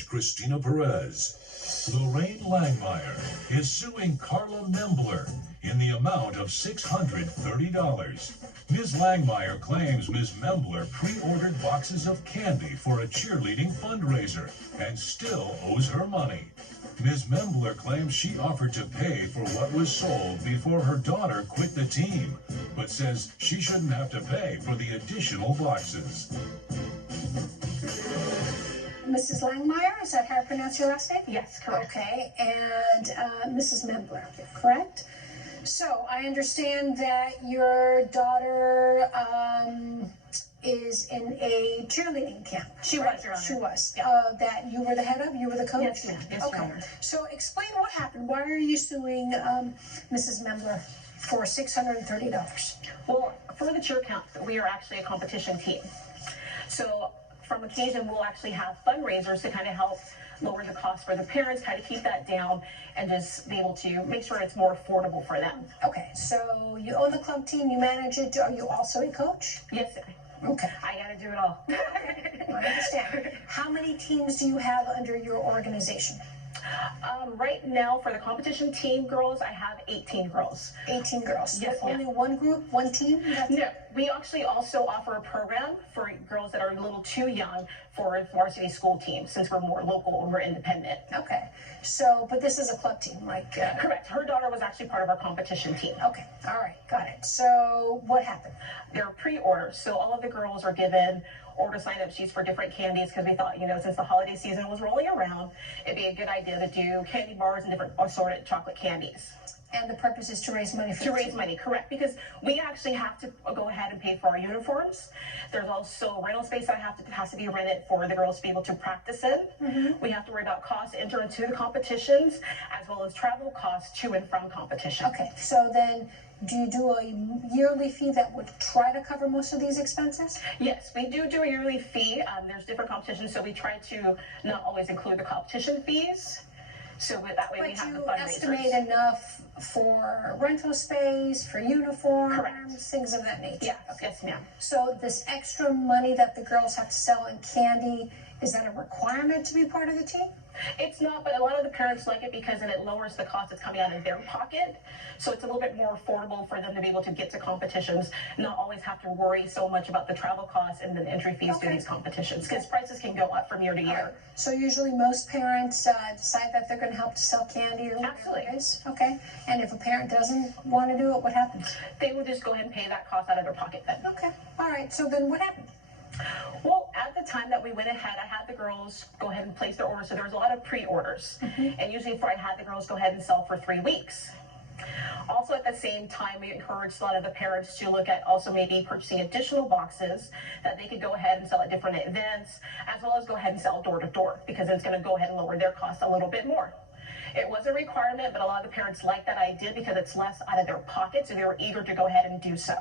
Cristina Pérez. Lorraine Langmeier is suing Carla Membler in the amount of $630. Ms. Langmeier claims Ms. Membler pre-ordered boxes of candy for a cheerleading fundraiser and still owes her money. Ms. Membler claims she offered to pay for what was sold before her daughter quit the team, but says she shouldn't have to pay for the additional boxes. Mrs. Langmeier, is that how I pronounce your last name? Yes, correct. Okay, and Mrs. Membler, correct? So I understand that your daughter is in a cheerleading camp. She right? was, Your Honor. She was. Yeah. That you were the head of? You were the coach? Yes, ma'am. Yes, okay. Your Honor. So explain what happened. Why are you suing Mrs. Membler for $630? Well, for the cheer camp, we are actually a competition team. So from occasion, we'll actually have fundraisers to kind of help lower the cost for the parents, kind of keep that down, and just be able to make sure it's more affordable for them. Okay, so you own the club team, you manage it. Are you also a coach? Yes, Okay. I got to do it all. I understand. How many teams do you have under your organization? Right now, for the competition team girls, I have 18 girls. 18 girls. Yes, So ma'am. only one group, one team? No, we actually also offer a program for girls that are a little too young for varsity school teams, since we're more local and we're independent. Okay. So, but this is a club team, like... Correct. Her daughter was actually part of our competition team. Okay. All right. Got it. So, what happened? There are pre-orders. So all of the girls are given order sign-up sheets for different candies because we thought, since the holiday season was rolling around, it'd be a good idea to do candy bars and different assorted chocolate candies. And the purpose is to raise money for To raise money, correct, because we actually have to go ahead and pay for our uniforms. There's also rental space that has to be rented for the girls to be able to practice in. Mm-hmm. We have to worry about costs to enter into the competitions, as well as travel costs to and from competition. Okay. So then, do you do a yearly fee that would try to cover most of these expenses? Yes, we do a yearly fee. There's different competitions, so we try to not always include the competition fees. So that way we have the fundraisers. But you estimate enough for rental space, for uniforms, Correct. things of that nature? Yes, yes, ma'am. So this extra money that the girls have to sell in candy, is that a requirement to be part of the team? It's not, but a lot of the parents like it because then it lowers the cost that's coming out of their pocket. So it's a little bit more affordable for them to be able to get to competitions, not always have to worry so much about the travel costs and the entry fees to these competitions, because prices can go up from year to year. So usually most parents decide that they're going to help to sell candy or whatever Absolutely. it is. Okay. And if a parent doesn't want to do it, what happens? They will just go ahead and pay that cost out of their pocket then. Okay. All right. So then what happened? Well, at the time that we went ahead, I had the girls go ahead and place their orders. So there was a lot of pre-orders. And usually I had the girls go ahead and sell for 3 weeks. Also at the same time, we encouraged a lot of the parents to look at also maybe purchasing additional boxes that they could go ahead and sell at different events, as well as go ahead and sell door to door, because it's going to go ahead and lower their cost a little bit more. It was a requirement, but a lot of the parents liked that idea because it's less out of their pocket, so they were eager to go ahead and do so.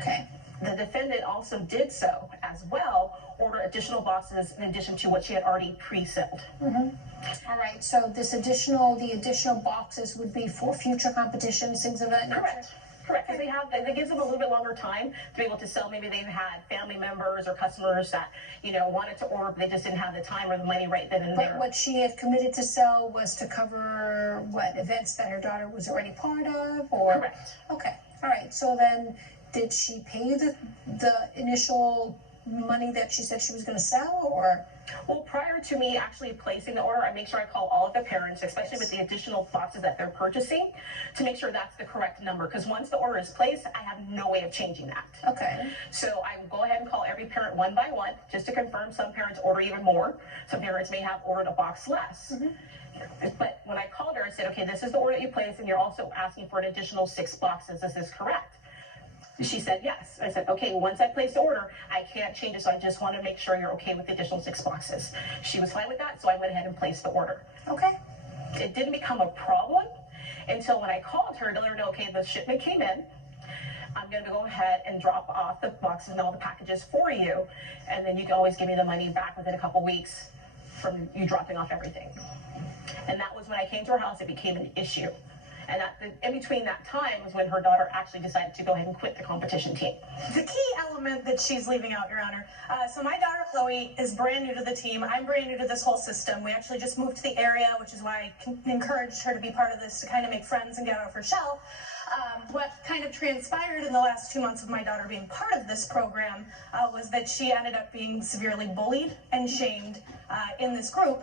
Okay. The defendant also did so as well, order additional boxes in addition to what she had already pre-sold. All right. So the additional boxes would be for future competitions, things of that nature? Correct. Correct. Because that gives them a little bit longer time to be able to sell. Maybe they've had family members or customers that, wanted to order, but they just didn't have the time or the money right then and there. But what she had committed to sell was to cover what events that her daughter was already part of, or? Correct. Okay. All right. So then, did she pay you the initial money that she said she was going to sell, or? Well, prior to me actually placing the order, I make sure I call all of the parents, especially with the additional boxes that they're purchasing, to make sure that's the correct number. Because once the order is placed, I have no way of changing that. Okay. So I will go ahead and call every parent one by one, just to confirm. Some parents order even more. Some parents may have ordered a box less. But when I called her, I said, okay, this is the order that you placed, and you're also asking for an additional 6 boxes. Is this correct? She said yes. I said, okay, well, once I place the order, I can't change it, so I just want to make sure you're okay with the additional 6 boxes. She was fine with that, so I went ahead and placed the order. Okay. It didn't become a problem until when I called her to let her know, okay, the shipment came in. I'm going to go ahead and drop off the boxes and all the packages for you, and then you can always give me the money back within a couple weeks from you dropping off everything. And that was when I came to her house, it became an issue. And in between that time was when her daughter actually decided to go ahead and quit the competition team. The key element that she's leaving out, Your Honor, so my daughter Chloe is brand new to the team. I'm brand new to this whole system. We actually just moved to the area, which is why I encouraged her to be part of this, to kind of make friends and get out of her shell. What kind of transpired in the last 2 months of my daughter being part of this program was that she ended up being severely bullied and shamed in this group.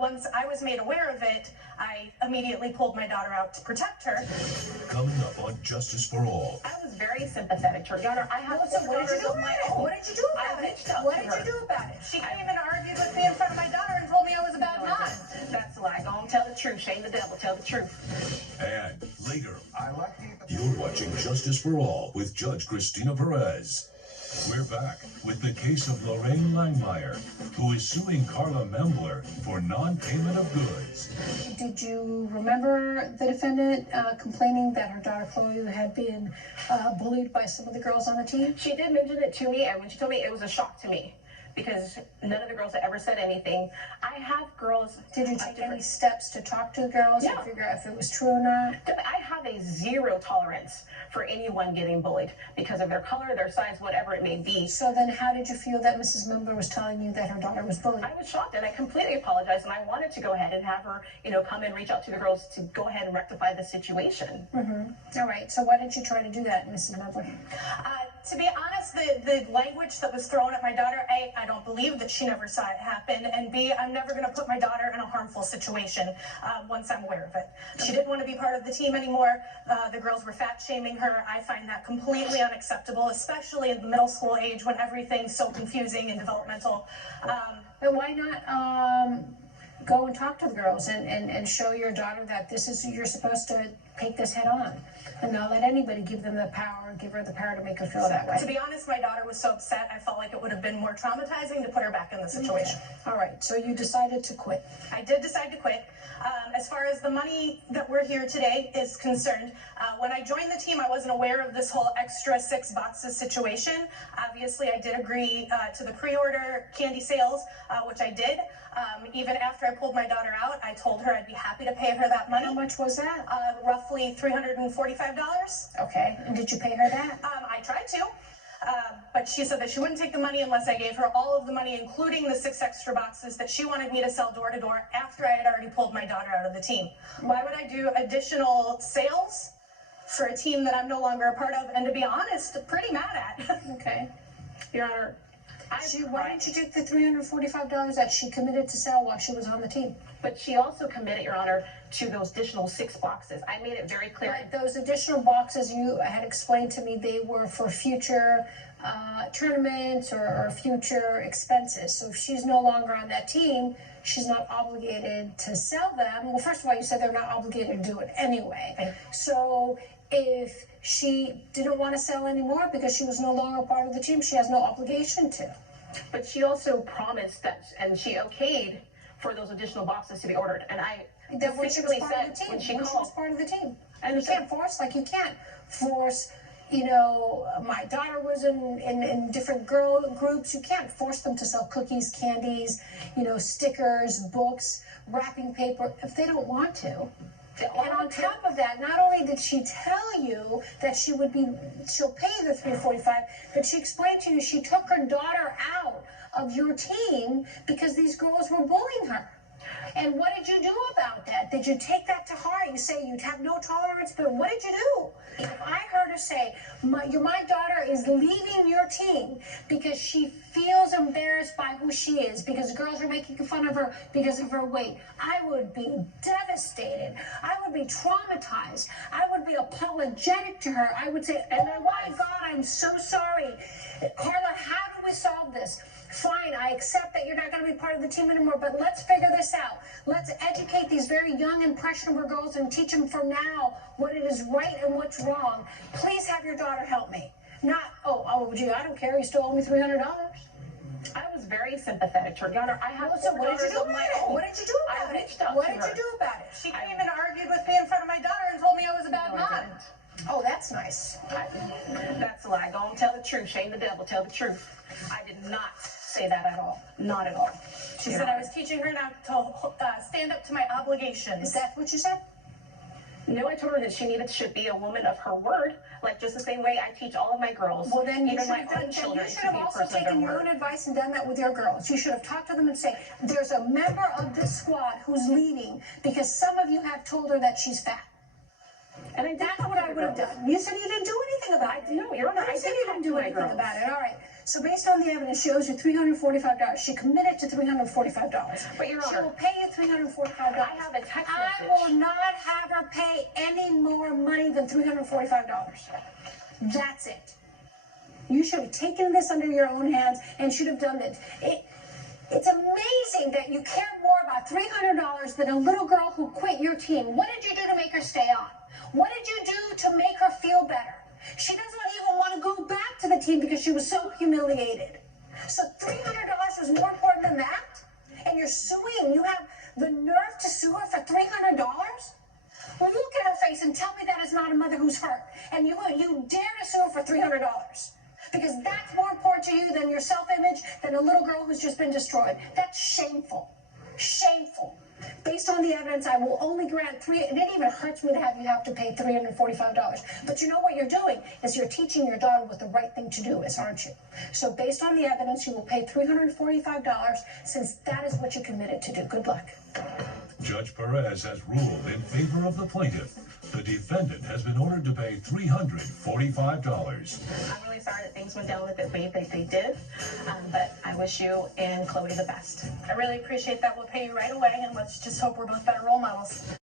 Once I was made aware of it, I immediately pulled my daughter out to protect her. Coming up on Justice for All. I was very sympathetic to her. Your Honor, I have So what did you do about it? What did you do about it? What did you do about it? She came and argued with me in front of my daughter and told me I was a bad mom. That's a lie. Go on, tell the truth. Shame the devil. Tell the truth. And later, you're watching Justice for All with Judge Cristina Pérez. We're back with the case of Lorraine Langmeier, who is suing Carla Membler for non-payment of goods. Did you remember the defendant complaining that her daughter Chloe had been bullied by some of the girls on the team? She did mention it to me, and when she told me, it was a shock to me. Because none of the girls had ever said anything. I have girls. Did you take any steps to talk to the girls and figure out if it was true or not? I have a zero tolerance for anyone getting bullied because of their color, their size, whatever it may be. So then how did you feel that Mrs. Membler was telling you that her daughter was bullied? I was shocked, and I completely apologized, and I wanted to go ahead and have her, come and reach out to the girls to go ahead and rectify the situation. All right, so why didn't you try to do that, Mrs. Membler? To be honest, the language that was thrown at my daughter, A, I don't believe that she never saw it happen, and B, I'm never going to put my daughter in a harmful situation once I'm aware of it. She didn't want to be part of the team anymore. The girls were fat-shaming her. I find that completely unacceptable, especially in the middle school age when everything's so confusing and developmental. But why not go and talk to the girls and show your daughter that you're supposed to take this head on and not let anybody give her the power to make her feel that way? To be honest, my daughter was so upset, I felt like it would have been more traumatizing to put her back in the situation. All right, so you decided to quit. I did decide to quit. As far as the money that we're here today is concerned, when I joined the team, I wasn't aware of this whole extra 6 boxes situation. Obviously, I did agree to the pre-order candy sales, which I did. Even after I pulled my daughter out, I told her I'd be happy to pay her that money. How much was that? Roughly $345. Okay, and did you pay her that? I tried to. But she said that she wouldn't take the money unless I gave her all of the money, including the 6 extra boxes that she wanted me to sell door to door after I had already pulled my daughter out of the team. Why would I do additional sales for a team that I'm no longer a part of, and to be honest, pretty mad at? Okay. Your Honor, Why didn't you take the $345 that she committed to sell while she was on the team? But she also committed, Your Honor, to those additional 6 boxes. I made it very clear. Right, those additional boxes you had explained to me, they were for future tournaments or future expenses. So if she's no longer on that team, she's not obligated to sell them. Well, first of all, you said they're not obligated to do it anyway. Okay. So if she didn't want to sell anymore because she was no longer part of the team, she has no obligation to. But she also promised that, and she okayed for those additional boxes to be ordered. And I That when she was specifically part said of the team, when she was called. part of the team. And You can't force, you can't force, my daughter was in different girl groups. You can't force them to sell cookies, candies, stickers, books, wrapping paper, if they don't want to. And on top of that, not only did she tell you that she'll pay the $345, but she explained to you she took her daughter out of your team because these girls were bullying her. And what did you do about that? Did you take that to heart? You say you'd have no tolerance, but what did you do? If I heard her say, my daughter is leaving your team because she feels embarrassed by who she is, because girls are making fun of her because of her weight, I would be devastated. I would be traumatized. I would be apologetic to her. I would say, oh my God, I'm so sorry. Carla, how do we solve this? Fine, I accept that you're not going to be part of the team anymore, but let's figure this out. Let's educate these very young, impressionable girls and teach them from now what it is right and what's wrong. Please have your daughter help me. Not, gee, I don't care, you still owe me $300. I was very sympathetic to her. Your Honor, I have So what did you do about it? What did you do I about it? reached out What to did her. you do about it? She came and argued with me in front of my daughter and told me I was a bad No, I mom. didn't. Oh, that's nice. That's a lie. Go and tell the truth. Shame the devil. Tell the truth. I did not say that at all. Not at all. She said I was teaching her now to stand up to my obligations. Is that what you said? No, I told her that she should be a woman of her word, like just the same way I teach all of my girls, Well, then you even should my have done. own children, You should to have be a also person of taken their your own word. advice and done that with your girls. You should have talked to them and say, "There's a member of this squad who's leaving because some of you have told her that she's fat." And I did That's talk what to I the would have girls. done. You said you didn't do anything about it. No, Your Honor, I You said did you talk didn't to do my anything girls. about it. All right. So based on the evidence shows you $345. She committed to $345. But, Your She Honor, will pay you $345. I have a text I message. will not have her pay any more money than $345. That's it. You should have taken this under your own hands and should have done it. It's amazing that you care more about $300 than a little girl who quit your team. What did you do to make her stay on? What did you do to make her feel better? She doesn't even want to go back to the team because she was so humiliated. So $300 was more important than that? And you're suing. You have the nerve to sue her for $300? Well, look at her face and tell me that is not a mother who's hurt. And you dare to sue her for $300. Because that's more important to you than your self-image, than a little girl who's just been destroyed. That's shameful. Shameful. Based on the evidence, I will only grant and it even hurts me to have you have to pay $345. But you know what you're doing is you're teaching your daughter what the right thing to do is, aren't you? So based on the evidence, you will pay $345 since that is what you committed to do. Good luck. Judge Perez has ruled in favor of the plaintiff. The defendant has been ordered to pay $345. I'm really sorry that things went down the way that they did, but I wish you and Chloe the best. I really appreciate that. We'll pay you right away, and let's just hope we're both better role models.